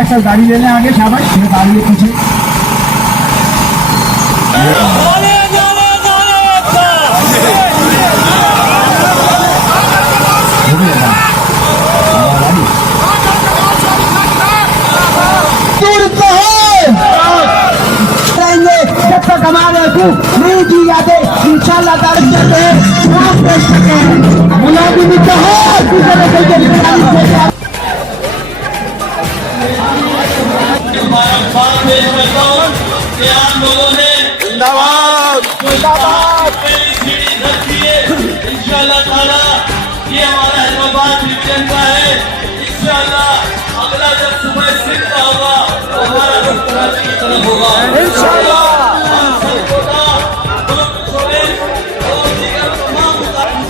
ऐसा गाड़ी ले लें आगे, शाबाश, फिर गाड़ी है पीछे। जब तक हमारे नहीं दी जाते इंशाल्लाह मुलाजिम लोगों ने इंशाल्लाह ताला ये हमारा हैदराबाद रीजन का है। इंशाल्लाह अगला जब सुबह सिद्ध होगा तो हमारा रुख कराची की तरफ होगा इंशाल्लाह। हम सबको और दीगर तमाम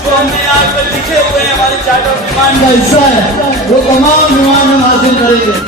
जो हमने आज तक लिखे हुए हैं हमारे चार्टर डिमांड का हिस्सा है, वो तमाम डिमांड हम हासिल करेंगे।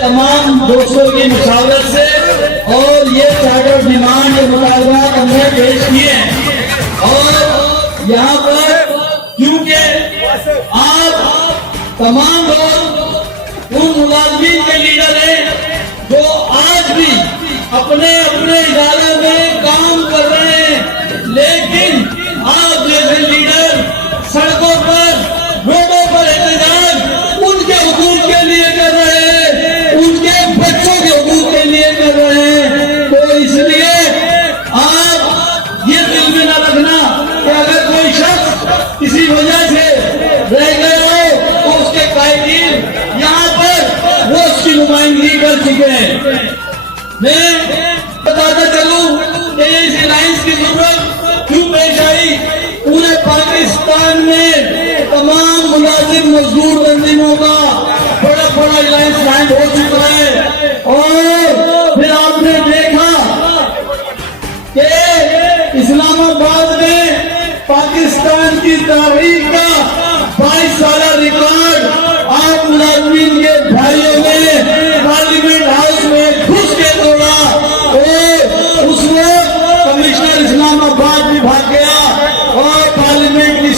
तमाम दोस्तों की मुशावरत से और ये चार्टर डिमांड मुतालबात हमने पेश किए हैं। और यहाँ पर क्योंकि आप तमाम लोग उन मुलाजिमीन के लीडर हैं जो आज भी अपने अपने इदारे में काम कर रहे हैं, लेकिन आप जैसे लीडर सड़कों पर रोडों पर एहतजाज उनके हुकूक के लिए कर रहे हैं, बच्चों के हुकूक के लिए कर रहे हैं। तो इसलिए आप ये दिल में न रखना कि अगर कोई शख्स किसी वजह से रह गया हो तो उसके कायदीन यहाँ पर वो उसकी नुमाइंदगी कर चुके हैं। मैं बताता चलूं कि इस अलायंस की जरूरत क्यों पेश आई। पूरे पाकिस्तान में तमाम मुलाजिम मजदूर तंजीमों का बड़ा अलायंस कायम हो चुका है। और फिर आपने देखा कि इस्लामाबाद में पाकिस्तान की तारीख का 22 साल रिकॉर्ड आप मुलाजिमीन के भाइयों ने पार्लियामेंट हाउस में घुस के तोड़ा। उस वक्त कमिश्नर इस्लामाबाद भी भाग गया और पार्लियामेंट की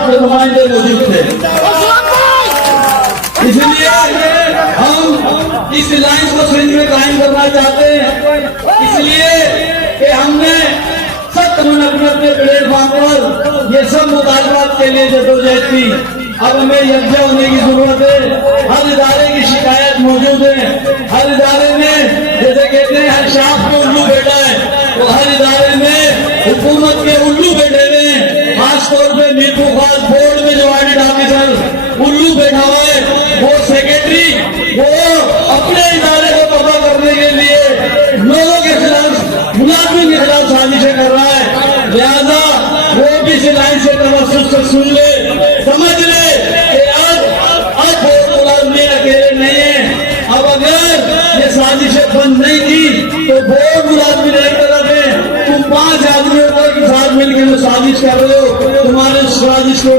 आपके नुमाइंदे मौजूद थे। इसलिए हम इस लाइन को सिंध में कायम करना चाहते हैं, इसलिए कि हमने सख्त मन अपने प्लेटफॉर्म पर ये सब मुतालबात के लिए जदोजहद की। अब हमें यकजा होने की जरूरत है। हर इदारे की शिकायत मौजूद है, हर इदारे में जैसे कहते हैं हर शाख में उल्लू बैठा है, तो हर इदारे में हुकूमत के उल्लू बैठे हुए हैं। खासतौर पर मीरपुर खास बोर्ड में जो ऑडिट ऑफिसर उल्लू बैठा हुआ है, वो सेक्रेटरी वो अपने इदारे को तबाह करने के लिए लोगों के खिलाफ, मुलाजिम के खिलाफ साजिशें कर रहा है। लिहाजा वो भी इस लाइन से तवज्जुह से सुन ले, समझ ले कि अब मुलाजिम अकेले नहीं है। अब अगर ये साजिशें बंद नहीं की तो बोर्ड मुलाजिम एक तरफ है, तुम 5 आदमियों के साथ मिलकर साजिश कर रहे हो, तुम्हारे साजिश को